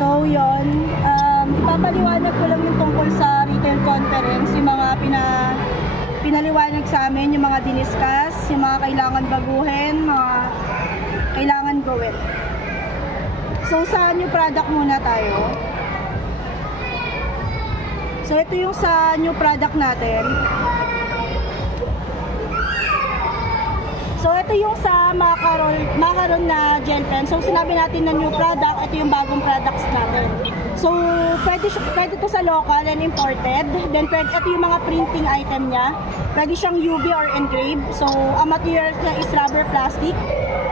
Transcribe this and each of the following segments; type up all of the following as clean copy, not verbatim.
So yun, ipapaliwanag ko lang yung tungkol sa retail conference, yung mga pinaliwanag sa amin, yung mga diniscuss, yung mga kailangan baguhin, mga kailangan gawin. So sa new product muna tayo. So ito yung sa new product natin. So ito yung sa macaron na gel pen. So sinabi natin na new product, ito yung bagong products natin. So pwede to sa local and imported. Then ito yung mga printing item niya. Pwede siyang UV or engrave. So ang material niya is rubber plastic.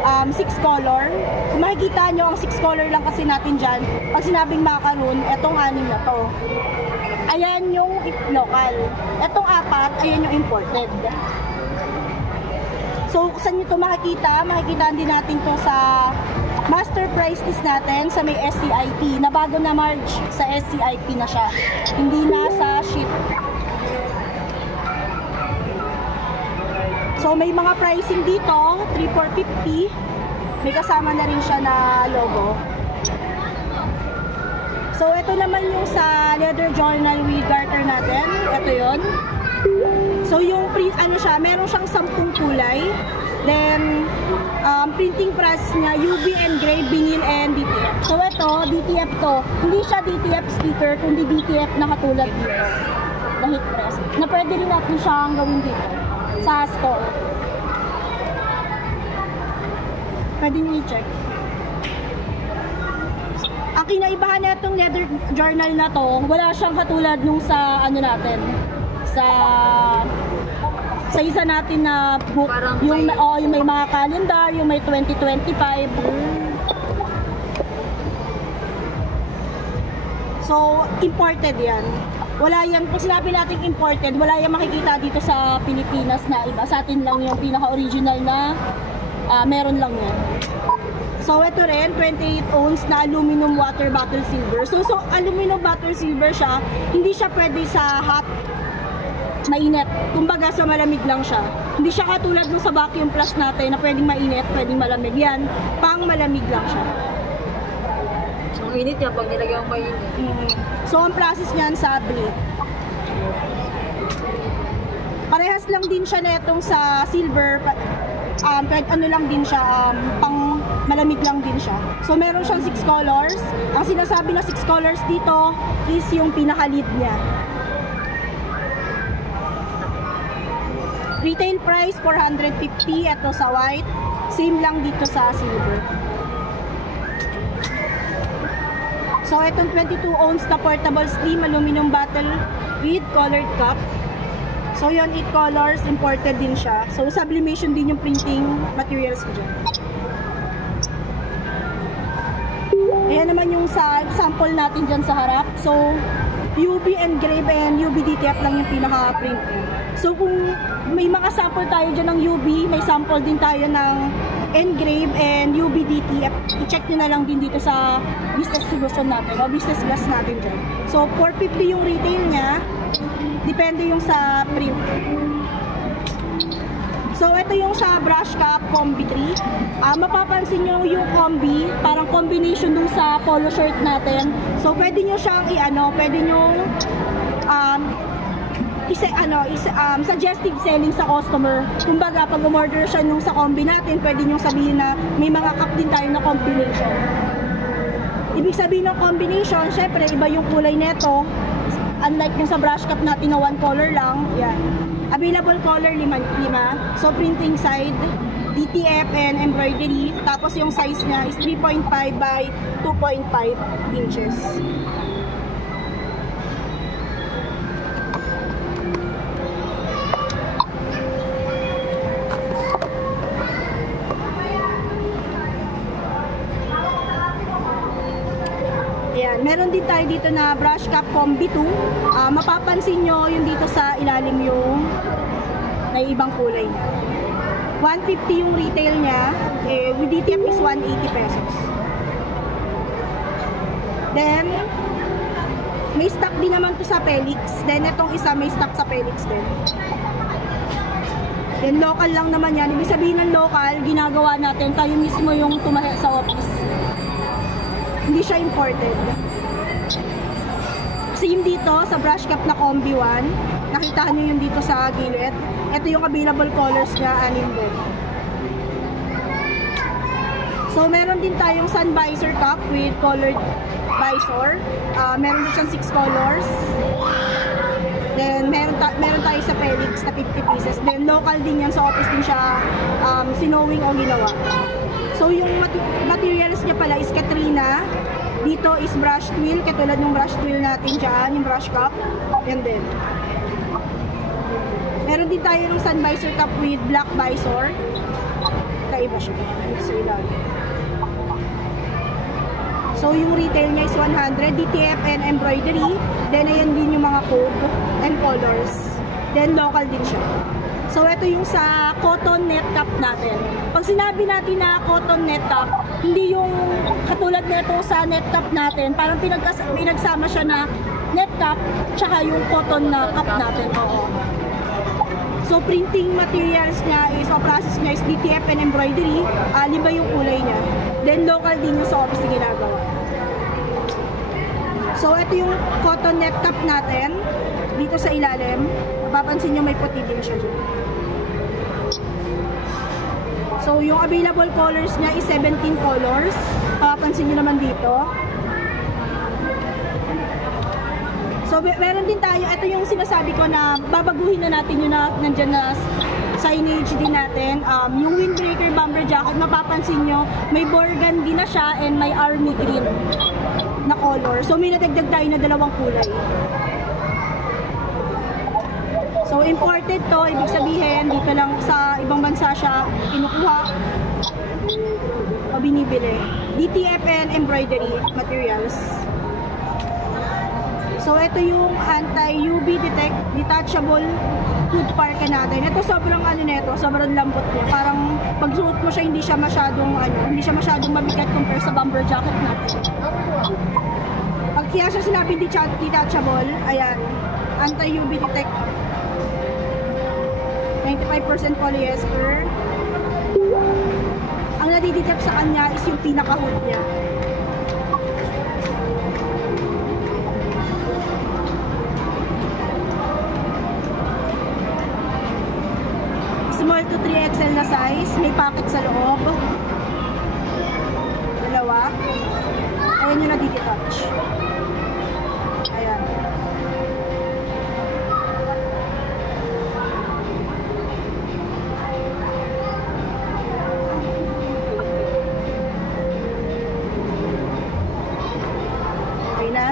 6 color. Kung makikita nyo, ang 6 color lang kasi natin dyan. Pag sinabing macaron, etong 6 na to. Ayan yung local. Etong 4, ayan yung imported. So, saan nyo ito makikita? Makikita din natin to sa master price list natin sa may SCIP. Na bago na March sa SCIP na siya. Hindi na sa sheet. So, may mga pricing dito. 3,450. May kasama na rin siya na logo. So, ito naman yung sa leather journal with garter natin. Ito yun. So yung print, meron siyang 10 kulay. Then printing press niya UV engrave, vinyl and DTF. So ito, DTF to. Hindi siya DTF sticker, kundi DTF na katulad dito. Na heat press. Na pwede rin natin siyang gawin dito sa store. Pwede niyo i-check. Ang kinaibahan na itong leather journal na to, wala siyang katulad nung sa natin. Sa isa natin na book, yung may mga calendar, yung may 2025. So, imported yan. Wala yan, kung sinabi natin imported, wala yan makikita dito sa Pilipinas na iba. Sa atin lang yung pinaka-original na meron lang yan. So, ito rin, 28 ounce na aluminum water bottle silver. So aluminum bottle silver siya, hindi siya pwede sa hot, mainit. Kumbaga sa malamig lang siya. Hindi siya katulad nung sa vacuum plus natin na pwedeng mainit, pwedeng malamig. Yan, pang malamig lang siya. Ang init niya pag nilagyan mo mainit. So ang process niyan sa bleed. Parehas lang din siya netong sa silver. Lang din siya, pang malamig lang din siya. So meron siyang 6 colors. Ang sinasabi na 6 colors dito is yung pinaka-lead niya. Retail price 450, ito sa white. Same lang dito sa silver. So itong 22 ounce na portable slim aluminum bottle with colored cup. So yun, 8 colors, imported din siya. So sublimation din yung printing materials dyan. Ayan naman yung sample natin dyan sa harap. So UV engrave and UV DTF lang yung pinaka-print. So kung may mga sample tayo dyan ng UV, may sample din tayo ng engrave and UV DTF. I-check nyo na lang din dito sa business solution natin o business glass natin dyan. So 450 yung retail niya. Depende yung sa print. So ito yung sa brush cap combi 3. Mapapansin nyo yung combi, parang combination dun sa polo shirt natin. So pwede nyo siyang pwede nyo suggestive selling sa customer. Kumbaga, pag umorder siya nung sa combi natin, pwede nyo sabihin na may mga cup din tayo na combination. Ibig sabihin ng combination, syempre, iba yung kulay neto. Unlike yung sa brush cap natin na 1 color lang. Yan. Available color 5. So, printing side, DTF and embroidery. Tapos yung size niya is 3.5 by 2.5 inches. Ayan, meron din tayo dito na brush cap combi 2. Mapapansin nyo yung dito sa ilalim yung na ibang kulay niya. 150 yung retail niya, with DTF is 180 pesos. Then, may stock din naman to sa Pelix. Then, itong isa may stock sa Pelix din. Then, local lang naman yan. Ibig sabihin ng local, ginagawa natin, tayo mismo yung tumahe sa office. Hindi siya imported. Same dito sa brush cap na Combi 1. Nakita nyo yung dito sa gilid. Ito yung available colors niya, 6 din. So, meron din tayong sun visor cap with colored visor. Meron din siyang 6 colors. Then, meron tayo sa Felix na 50 pieces. Then, local din yan. Sa office din siya sinowing o ginawa. So, yung materials niya pala is Katrina. Dito is brush twill. Katulad ng brush twill natin dyan. Yung brush cap. And then, meron din tayo ng sun visor cap with black visor. Kaiba siya. Ito sa ilalim. So, yung retail niya is 100, DTF and embroidery. Then, ayan din yung mga code and colors. Then, local din siya. So, ito yung sa cotton net cap natin. Pag sinabi natin na cotton net cap, hindi yung katulad nito sa net cap natin. Parang pinagsama siya na net cap, tsaka yung cotton na cap natin. Oo. So, printing materials niya is, o process niya is DTF and embroidery. Lima yung kulay niya. Then, local din yung sa office na ginagawa. So, ito yung cotton net cap natin. Dito sa ilalim. Mapapansin nyo may puti din siya dyan. So, yung available colors niya is 17 colors. Mapapansin nyo naman dito. So, meron din tayo, ito yung sinasabi ko na babaguhin na natin yung nandyan na signage din natin. Yung windbreaker bomber jacket, mapapansin nyo, may burgundy na siya and may army green na color. So, may nadagdag tayo na 2 kulay. So, imported to, ibig sabihin, dito lang sa ibang bansa siya kinukuha o binibili. DTF and embroidery materials. So, ito yung anti-UV detachable hood parka natin. Ito sobrang sobrang lambot niya. Parang pag suot mo siya, hindi siya masyadong mabigat compare sa bomber jacket natin. Pag kaya siya sinabing detachable, ayan, anti-UV 95% polyester. Ang nadidetect sa kanya is yung pinaka-hood niya. Small to 3XL na size. May pocket sa loob. 2. Ayan yung nadidetach. Ayan. Okay na.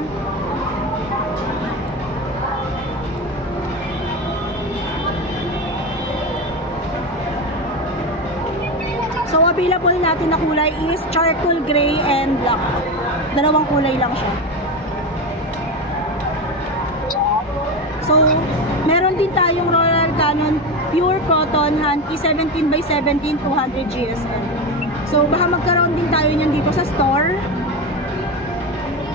So, available natin na kulay is charcoal gray and black. 2 kulay lang siya. So, meron din tayong Royal Canon Pure Cotton Hanky 17x17 200 GSM. So, baka magkaroon din tayo niyan dito sa store.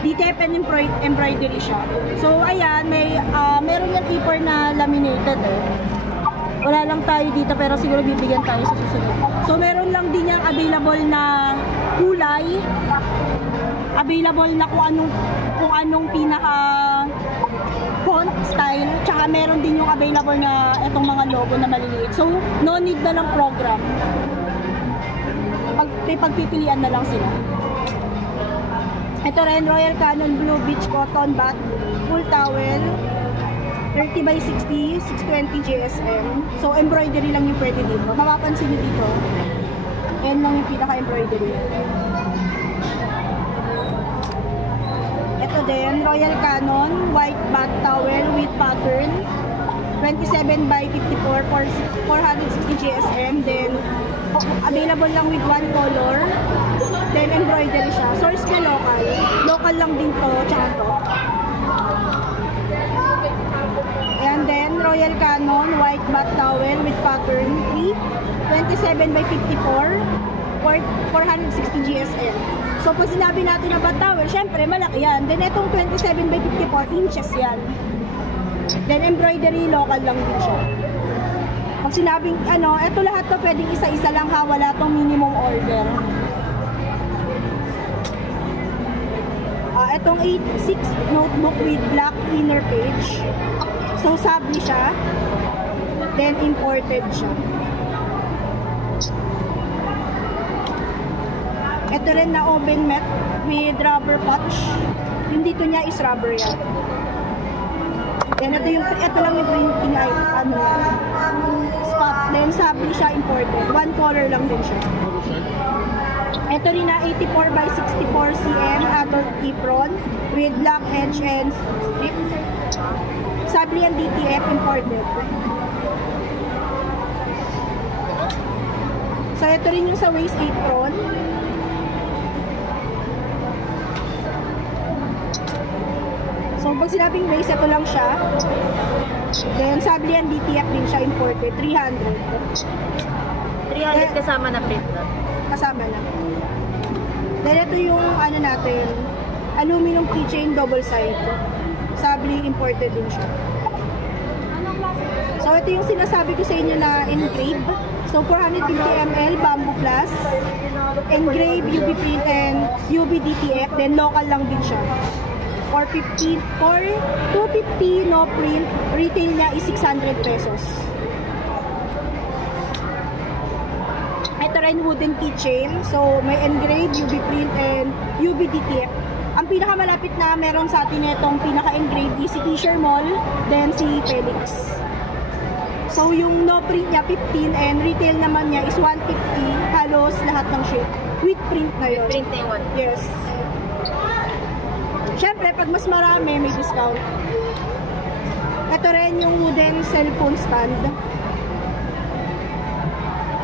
DTF and embroidery siya. So, ayan, meron yung keeper na laminated eh. Wala lang tayo dito pero siguro bibigyan tayo sa susunod. So, meron lang din yung available na kulay. Available na kung anong pinaka font style. Tsaka meron din yung available na itong mga logo na maliliit. So, no need na lang program. May pagpipilian na lang sila. Ito rin, Royal Canon Blue Beach Cotton Bath Full Towel. 30x60, 620 GSM. So, embroidery lang yung pwede dito. Mapapansin nyo dito. Yan lang yung pinaka-embroidery. Ito din, Royal Canon White Bath Towel with pattern. 27x54 for 460 GSM. Then, available lang with 1 color. Then, embroidery siya. Source niya local. Local lang din to, tsaka to. And then, Royal Canon White Bath Towel with pattern 3. 27x54 for 460 GSM. So, pag sinabi natin na bath towel, syempre, malaki yan. Then, itong 27x54 inches yan. Then, embroidery, local lang din siya. Pag sinabing, ito lahat to pwedeng isa-isa lang ha, wala tong minimum order. Etong 8.6 notebook with black inner page. So, sabli siya. Then, imported siya. Ito rin na oven mat with rubber patch. Yung dito niya is rubber yan. Then, ito lang yung printing ay, spot. Then, sabli siya imported. One color lang din siya. Ito rin na 84 by 64 cm adult apron with black edge and strip. Sabli and DTF imported. So, ito rin yung sa waist apron. So, pag sinabing waist, ito lang siya. Then, sabli and DTF din siya imported. 300. 300 kasama na print na. Kasama na. Then, ito yung ano natin, aluminum keychain double side. Sabli imported din siya. So, ito yung sinasabi ko sa inyo na engrave. So, 450 ml bamboo plus. Engrave, UV print, and UV DTF. Then, local lang din siya. For 250 no print, retail niya is 600 pesos. Ito rin wooden keychain. So, may engrave, UV print, and UV DTF. Ang pinakamalapit na meron sa atin itong pinaka-engrave is si Fisher Mall, then si Felix. So, yung no print niya 15 and retail naman niya is 150, halos lahat ng shape. With print na yun. Print na yung one. Yes. Siyempre, pag mas marami, may discount. Ito rin yung wooden cellphone stand.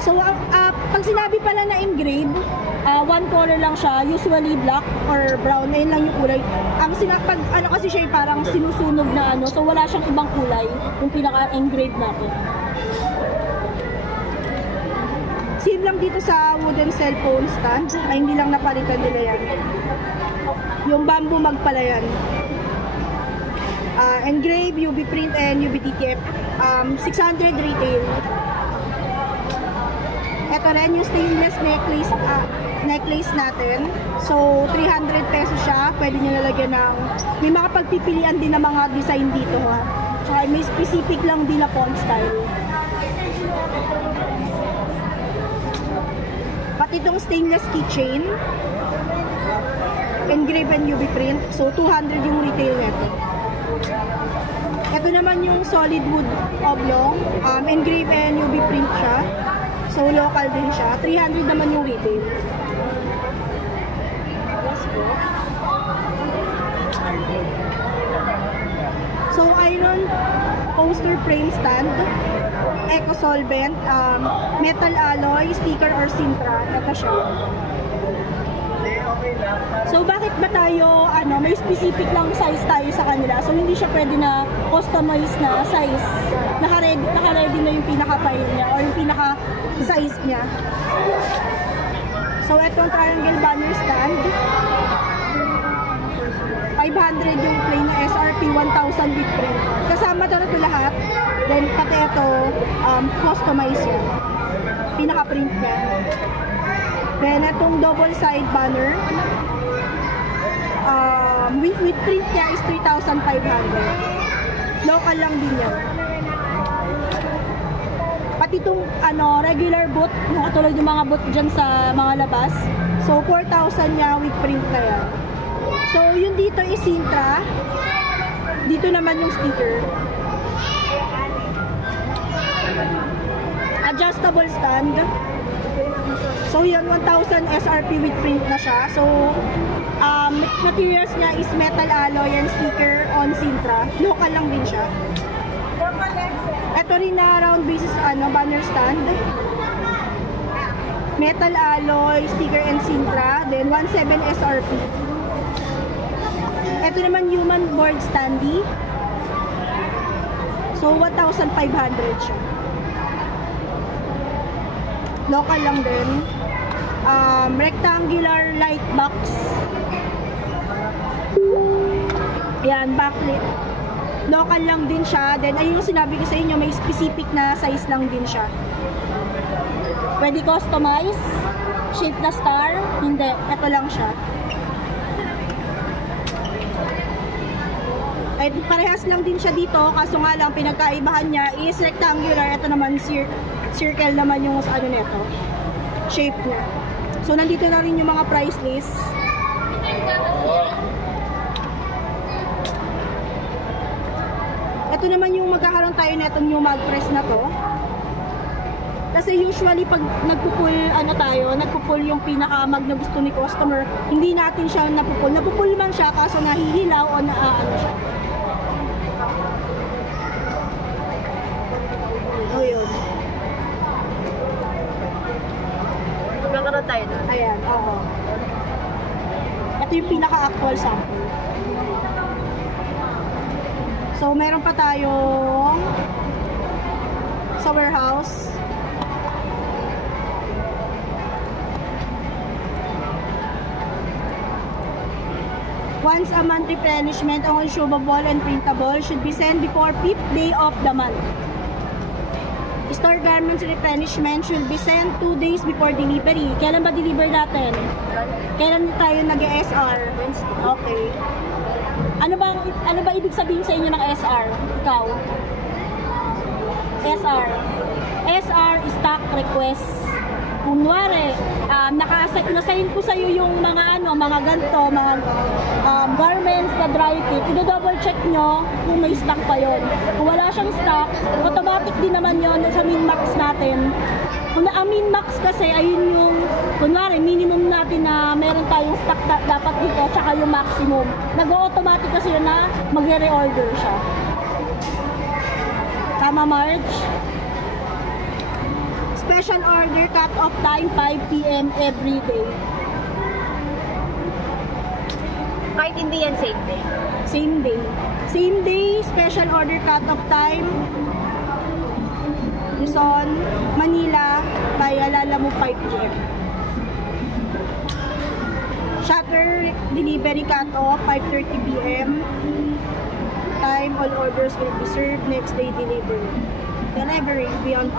So, pag sinabi pala na engrave, one color lang siya, usually black or brown, ayun lang yung kulay. Pag ano kasi siya parang sinusunog na ano, so wala siyang ibang kulay, yung pinaka-engrave natin. Same lang dito sa wooden cellphone stand, ay hindi lang napalitan nila yan. Yung bamboo mag pala yan. Engrave, UV print, and UV DTF. 600 retail. Ito rin yung stainless necklace natin. So, 300 pesos siya. Pwede nyo nalagyan ng... May makapagpipilian din ng mga design dito, ha. Tsaka may specific lang din na font style. Pati itong stainless keychain. Engrave and UV print. So, 200 yung retail nito. Ito naman yung solid wood oblong. Engrave and UV print siya. So, local din siya. 300 naman yung retail. So, iron poster frame stand. Eco solvent. Metal alloy, sticker or sintra. Ito siya. So, bakit ba tayo, may specific lang size tayo sa kanila? So, hindi siya pwede na customize na size. Naka-ready na yung pinaka-file niya or yung pinaka-size niya. So, itong triangle banner stand. 500 yung plain na SRP, 1,000 with print. Kasama to na ito lahat. Then, pati ito, customize yan. Pinaka-print niya. Then, itong double side banner, with print niya is 3,500. Local lang din yan. Pati itong regular boot, katulad yung mga boot dyan sa mga labas. So, 4,000 niya with print na yan. So, yung dito is Sintra. Dito naman yung sticker. Adjustable stand. So, yan, 1,000 SRP with print na siya. So, materials niya is metal alloy and sticker on Sintra. Local lang din siya. Ito rin na round basis banner stand. Metal alloy, sticker and Sintra. Then, 1,700 SRP. Ito naman human board standee. So, 1,500 siya. Local lang din. Rectangular light box. Ayan, backlit. Local lang din siya. Then, ayun yung sinabi ko sa inyo, may specific na size lang din siya. Pwede customize. Shape na star. Hindi. Ito lang siya. Ay, parehas lang din siya dito, kaso nga lang pinagkaibahan niya is rectangular. Ito naman circle naman yung ano nito, shape niya. So nandito na rin yung mga price list. Ito naman yung magkakaroon tayo netong new mag press na to. Kasi usually pag nagpo-pull yung pinaka-mag na gusto ni customer, hindi natin siya napupull. Napupull man siya kaso nahihilaw o ano siya. O yun. Magkakaroon tayo doon. Ayan, oo. Ito yung pinaka-actual sample. So, meron pa tayong sa warehouse. Once a month replenishment ang consumable and printable should be sent before 5th day of the month. Store garments replenishment should be sent 2 days before delivery. Kailan ba deliver natin? Kailan tayo nag-SR? Okay. Ano ba ibig sabihin sa inyo ng SR? Ikaw? SR. SR, stock request. Kunwari, nasayin ko sa'yo yung mga mga ganito, mga garments na dry fit. I-double check nyo kung may stock pa yon. Kung wala siyang stock, automatic din naman yon sa min-max natin. Kung ang min-max kasi, ayun yung, kunwari, minimum natin na meron tayong stock dapat dito, tsaka yung maximum. Nag-automatic kasi yun na mag-re-order siya. Tama, Marge? Special order cut-off time 5 PM every day. Kahit hindi yan same day. Same day. Same day, special order cut-off time. Luzon, Manila, by Alalamu 5 PM. Shutter delivery cut-off 5:30 PM. Time, all orders will be served next day delivery. Delivery beyond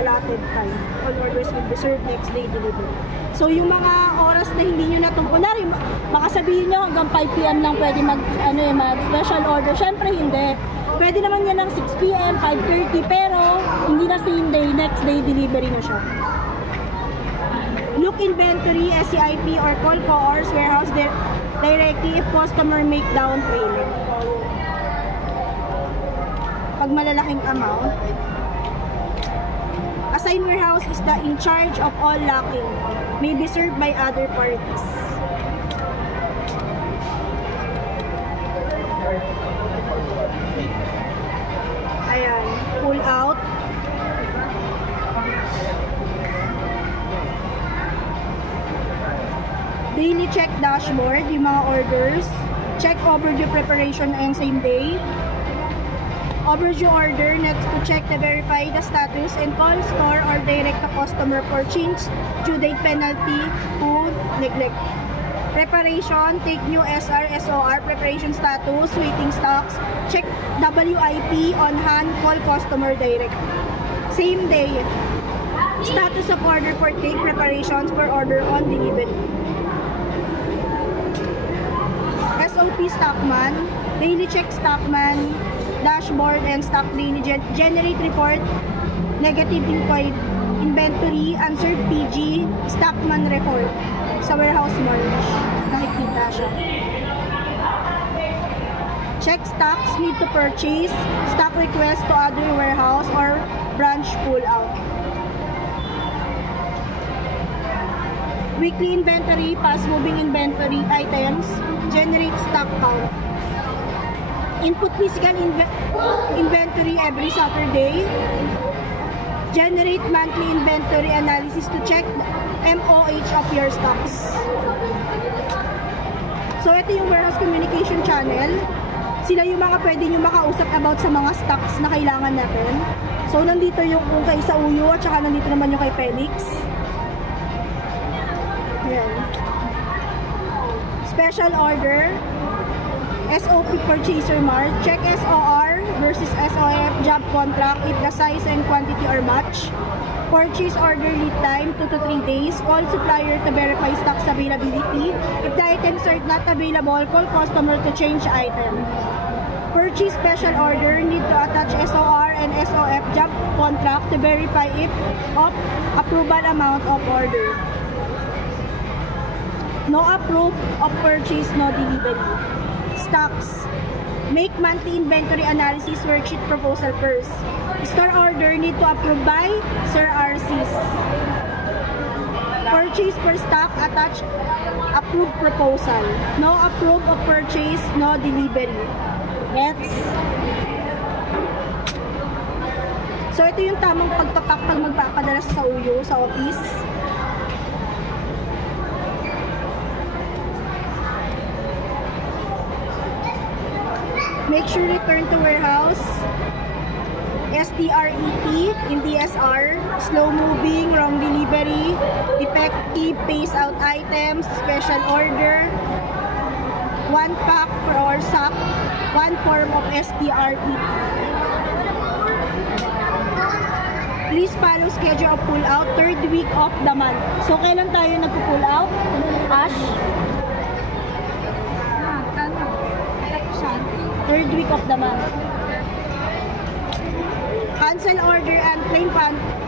allotted time. All orders will be served next day delivery. So yung mga oras na hindi nyo natungkulan, baka sabihin nyo hanggang 5 PM lang pwede mag special order. Syempre hindi. Pwede naman yan ng 6 PM, 5:30, pero hindi na same day, next day delivery na siya. Look inventory, SCIP or call co-ors warehouse directly if customer make down payment. Pag malalaking amount, assigned warehouse is the in charge of all locking, may be served by other parties. Ayan, pull out. Daily check dashboard, yung mga orders. Check overdue preparation and same day. Overdue order, next to check to verify the status and call store or direct the customer for change due date penalty to neglect. Preparation, take new SR, SOR, preparation status, waiting stocks, check WIP on hand, call customer direct. Same day, status of order for take, preparations for order on delivery. SOP Stockman, daily check Stockman, dashboard and stock daily generate report, negative inventory, unserved PG, Stockman report sa warehouse merge. Nakikita siya. Check stocks need to purchase, stock request to other warehouse or branch pull out. Weekly inventory, fast moving inventory items, generate stock count. Input physical inventory every Saturday. Generate monthly inventory analysis to check MOH of your stocks. So, ito yung warehouse communication channel. Sila yung mga pwede nyo makausap about sa mga stocks na kailangan natin. So, nandito yung kay sa Uyo at saka nandito naman yung kay Felix. Ayan. Special order. SOP purchaser mark, check SOR versus SOF job contract if the size and quantity are match. Purchase order lead time 2 to 3 days. Call supplier to verify stocks availability. If the items are not available, call customer to change item. Purchase special order, need to attach SOR and SOF job contract to verify if of approval amount of order. No approve of purchase, no delivery. Stocks. Make monthly inventory analysis worksheet proposal first. Store order need to approve by Sir RCs. Purchase per stock, attach approved proposal. No approve of purchase, no delivery. Next. So ito yung tamang pagtapak pag magpapadala sa uyo sa office. Make sure return to warehouse. STRET in DSR. Slow moving, wrong delivery, defective, phase out items, special order, 1 pack or sack, 1 form of STRET. Please follow schedule of pull out, 3rd week of the month. So kailan tayo nagpo-pull out? Ash? 3rd week of the month. Cancel order and claim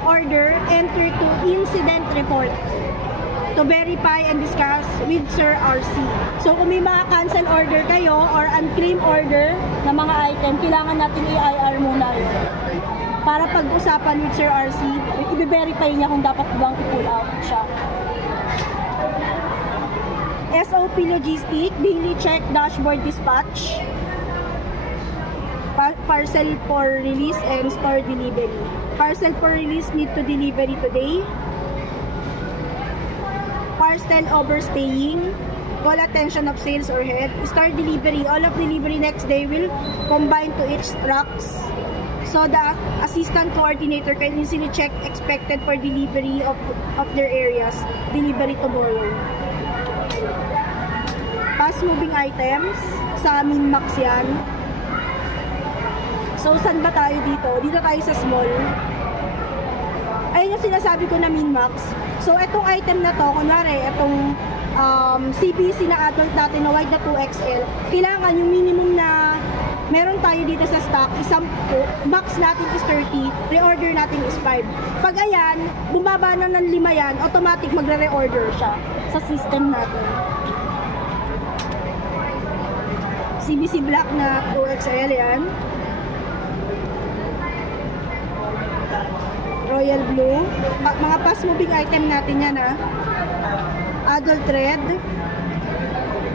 order, enter to incident report to verify and discuss with Sir RC. So kung may mga cancel order kayo or unclaim order na mga item, kailangan natin i-IR muna yun. Para pag-usapan with Sir RC, i-verify niya kung dapat bang i-pull out siya. SOP Logistic, daily check, dashboard dispatch, parcel for release and store delivery. Parcel for release need to delivery today. Parcel overstaying, call attention of sales or head. Store delivery, all of delivery next day will combine to each trucks. So the assistant coordinator can easily check expected for delivery of their areas. Delivery tomorrow. Fast moving items, sa Minmax yan. So, saan ba tayo dito? Dito tayo sa small. Ayun yung sinasabi ko na Minmax. So, itong item na to, kunwari, itong CBC na adult natin na wide na 2XL, kailangan yung minimum na meron tayo dito sa stock, isang max natin is 30, reorder natin is 5. Pag ayan, bumaba na ng 5 yan, automatic magre-reorder siya sa system natin. CBC black na 2XL yan. Royal blue. Mga fast moving item natin yan ha. Adult red.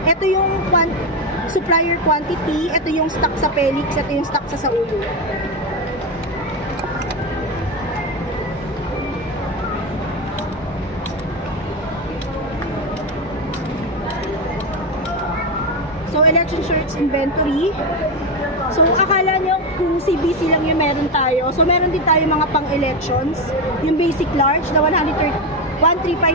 Ito yung supplier quantity. Ito yung stock sa Pelix. Ito yung stock sa Saulo. So election shirts inventory. So, akala nyo kung CBC lang yung meron tayo. So, meron din tayo mga pang-elections. Yung basic large na 135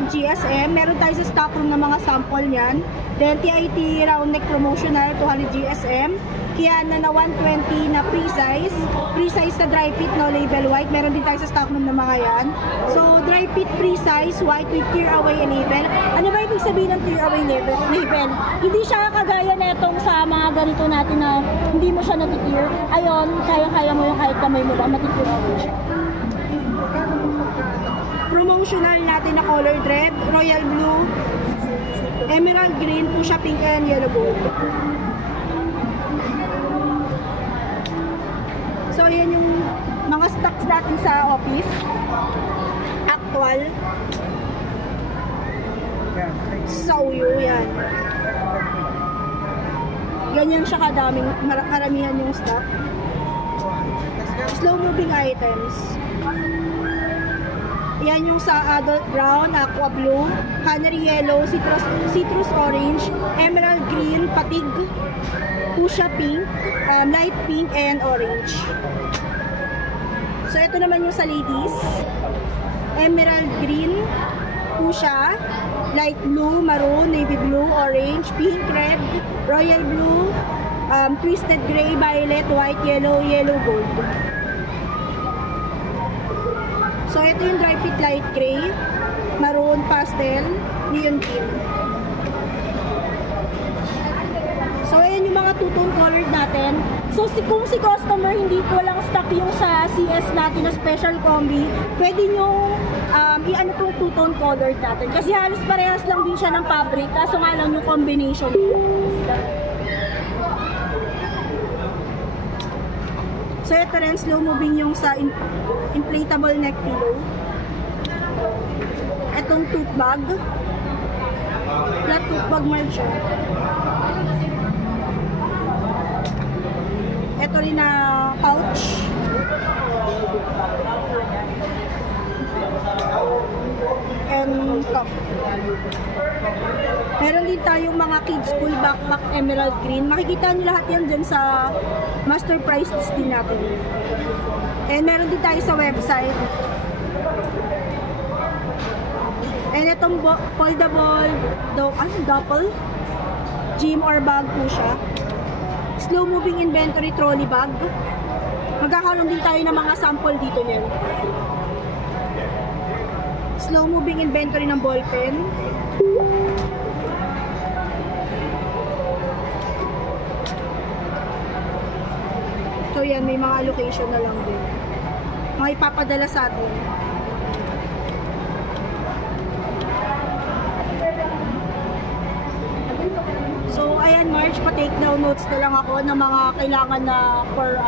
GSM. Meron tayo sa stock room na mga sample niyan. Then, TIT round neck promotional 200 GSM. Kiana na 120 na pre-size. Pre-size na dry fit, no label white. Meron din tayo sa stock room na mga yan. So, dry fit pre-size white with tear away label. Ano ba ibig sabihin ng tear away label? Hindi siya kagaya na itong sa mga ganito natin na hindi mo siya natitear. Ayon, kaya-kaya mo yung kahit kamay mo ba, matitear away siya. Promotional natin na colored red, royal blue, emerald green, fuchsia pink, and yellow gold. So, yan yung mga stocks natin sa office. Actual. Sa uyo, yan. Ganyan siya kadaming, karamihan yung stock. Slow moving items. Yan yung sa adult brown, aqua blue, canary yellow, citrus orange, emerald green, patig, fuchsia pink, light pink, and orange. So, ito naman yung sa ladies. Emerald green, fuchsia, light blue, maroon, navy blue, orange, pink, red, royal blue, twisted gray, violet, white, yellow, yellow gold. So, ito yung dry fit light gray, maroon, pastel, neon green. So, ayan yung mga two-tone colored natin. So kung si customer hindi walang stock yung sa CS natin na special combi, pwede nyo i-ano tong two-tone colored natin. Kasi halos parehas lang din siya ng fabric, kaso nga lang yung combination. So ito rin, slow moving yung sa inflatable neck pillow. Itong tote bag. Flat tote bag merch. Ito rin na pouch. And top. Meron din tayong mga kids school backpack emerald green. Makikita nyo lahat yan dyan sa master price list din natin. And meron din tayo sa website. And itong foldable duffel gym or bag po siya. Slow moving inventory trolley bag. Magkakaroon din tayo ng mga sample dito niyan. Slow moving inventory ng ball pen. So yan, may mga allocation na lang din. Mga ipapadala sa atin. So ayan March, pa-take down notes na lang ako ng mga kailangan na for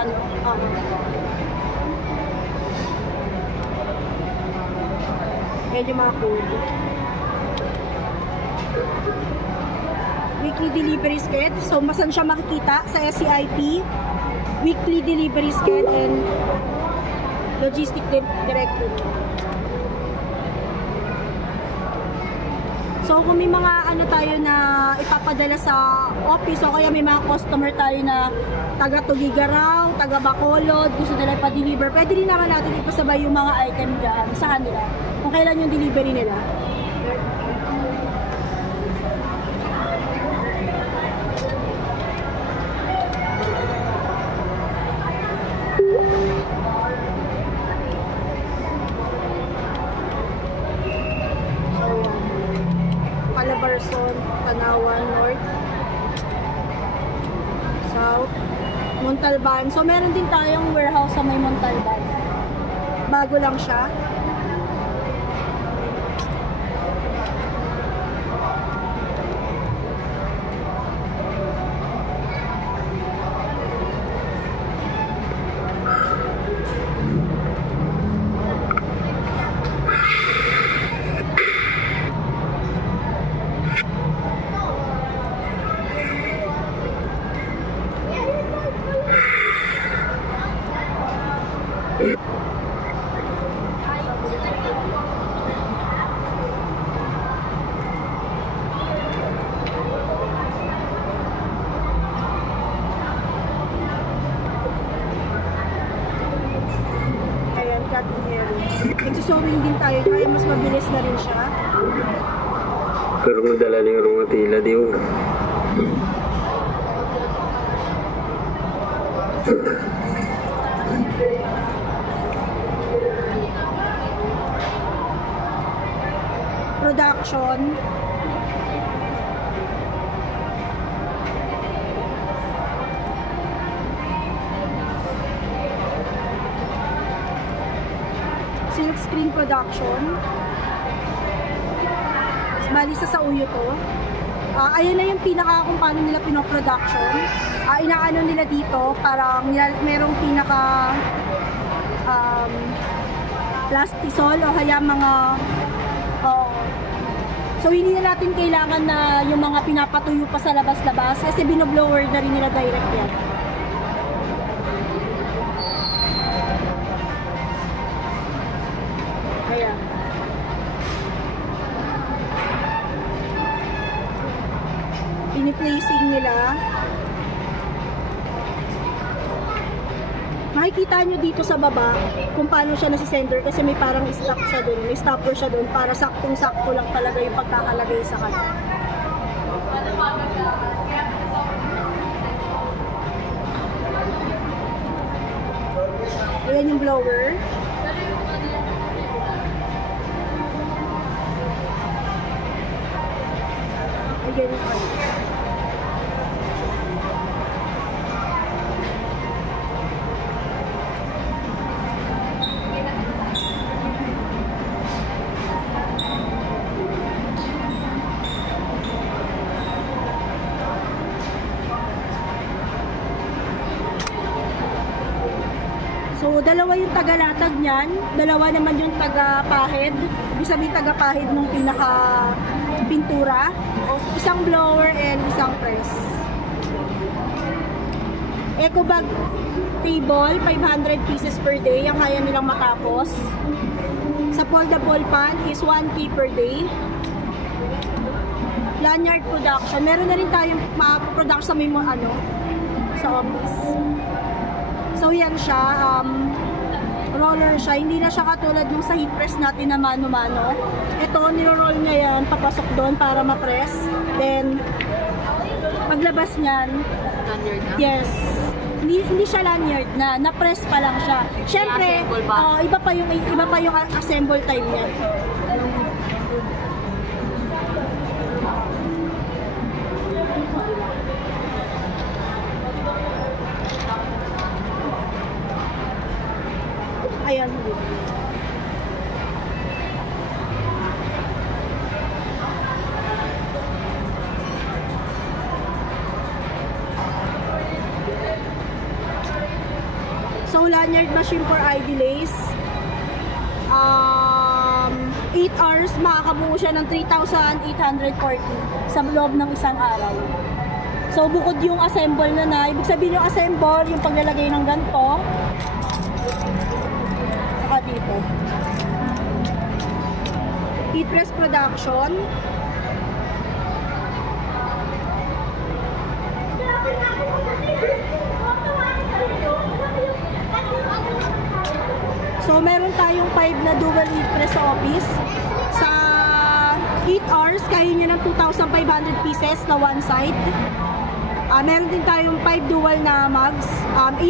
medyo mga food. Weekly delivery schedule. So masan siya makikita sa SCIP. Weekly delivery schedule and logistic directory. So kung may mga ano tayo na ipapadala sa office o kaya may mga customer tayo na taga Tugigaraw, taga Bacolod, gusto nila ipa-deliver, pwede rin naman natin ipasabay yung mga item dyan sa kanila kung kailan yung delivery nila. Calabarzon, Tanawan, North, South, Montalban. So meron din tayong warehouse sa may Montalban. Bago lang siya. Nagsusowing din tayo kaya mas mabilis na rin siya. Pero madala lang yung mga tila, di ba? Production. Silk screen production. Bali sa uyo to. Ayan na yung pinaka kung paano nila pinoproduction. Inaano nila dito, parang merong pinaka plastisol o kaya mga so hindi na natin kailangan na yung mga pinapatuyo pa sa labas-labas kasi binoblower na rin nila direct yan. Ayan. Piniplacing nila. Makikita nyo dito sa baba kung paano siya nasa-sender kasi may parang stock siya dun, may stopper siya dun para saktong-sakto lang talaga yung pagkakalagay sa kanya. Ayan yung blower. Ayan yung So, dalawa yung tagalatag niyan, dalawa naman yung tagapahid. Ibig sabihin tagapahid nung pinaka pintura. O, isang blower and isang press. Eco bag table, 500 pieces per day ang kaya nilang matapos. Sa foldable pan is 1K per day. Lanyard production. Meron na rin tayong production sa memo sa office. So yan siya, roller siya. Hindi na siya katulad yung sa heat press natin na mano-mano. Ito, niro-roll niya yan, papasok doon para ma-press. Then, paglabas niyan, Lanyard na? yes. Hindi siya lanyard na press pa lang siya. Syempre, I-assemble pa. iba pa yung assemble time niya. Ayan. So, lanyard machine for eye delays. 8 hours, makakabuo siya ng 3,840 sa loob ng isang araw. So, bukod yung assemble na ibig sabihin yung assemble, yung paglalagay ng ganito, saka dito. Heat press production. So, meron tayong 5 na dual heat press sa office. Sa 8 hours, kaya nyo ng 2,500 pieces na one side. Meron din tayong 5 dual na mugs. 8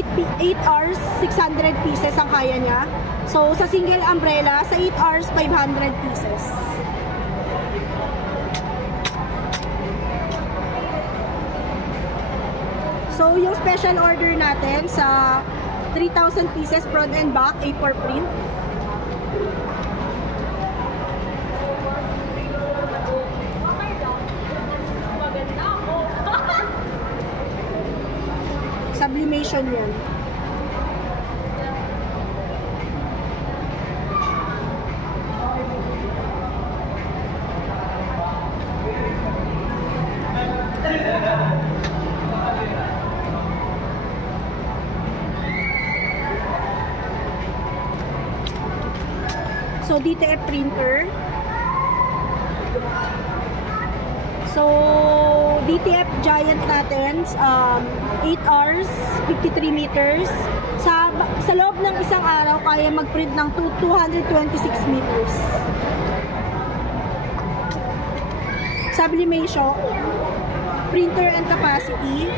hours, 600 pieces ang kaya niya. So, sa single umbrella, sa 8 hours, 500 pieces. So, yung special order natin sa 3,000 pieces front and back, A4 print. Sublimation yan. So, DTF printer. So, DTF Giant natin, 8 hours, 53 meters. Sa loob ng isang araw, kaya mag-print ng 226 meters. Sublimation, printer and capacity.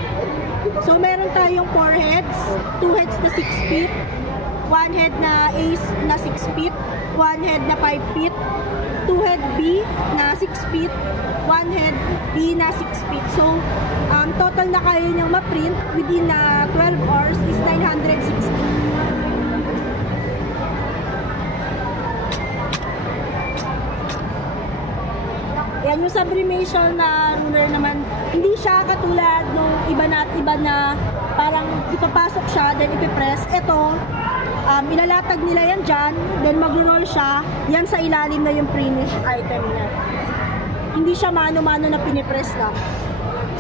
So, meron tayong 4 heads, 2 heads na 6 feet, 1 head na ace na 6 feet, 1 head na 5 feet, 2 head B na 6 feet, 1 head B na 6 feet. So, total na kaya niyang ma-print within 12 hours is 960. Yan yung sublimation na ruler naman. Hindi siya katulad nung iba na parang ipapasok siya, then ipipress. Ito, ilalatag nila yan dyan, then mag-roll siya, yan sa ilalim na yung finished item niya. Hindi siya mano-mano na pinipress lang.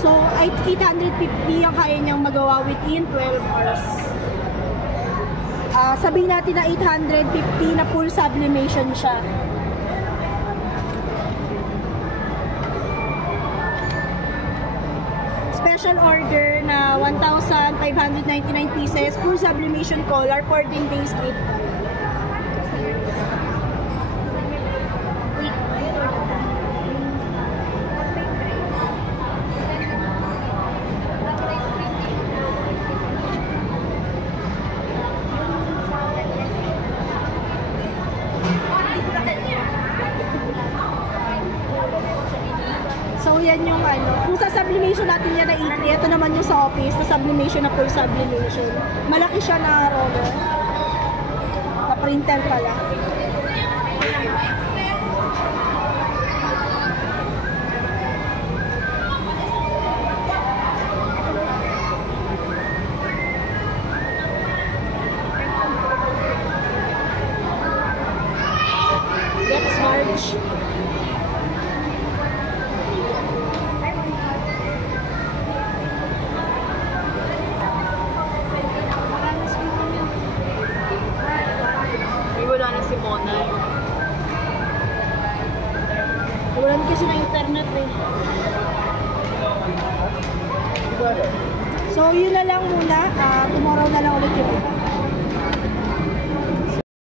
So, 850 ang kaya niyang magawa within 12 hours. Sabihin natin na 850 na full sublimation siya. Special order na 1,599 pieces, full sublimation color, 14 days late. So, yan yung kung sa sublimation natin yan na 80, ito naman yung sa office, na sublimation na full sublimation. Malaki siya na roller. Na printer pala. Nawalan kasi ng internet eh. So, yun na lang muna. Tomorrow na lang ulit yung iba.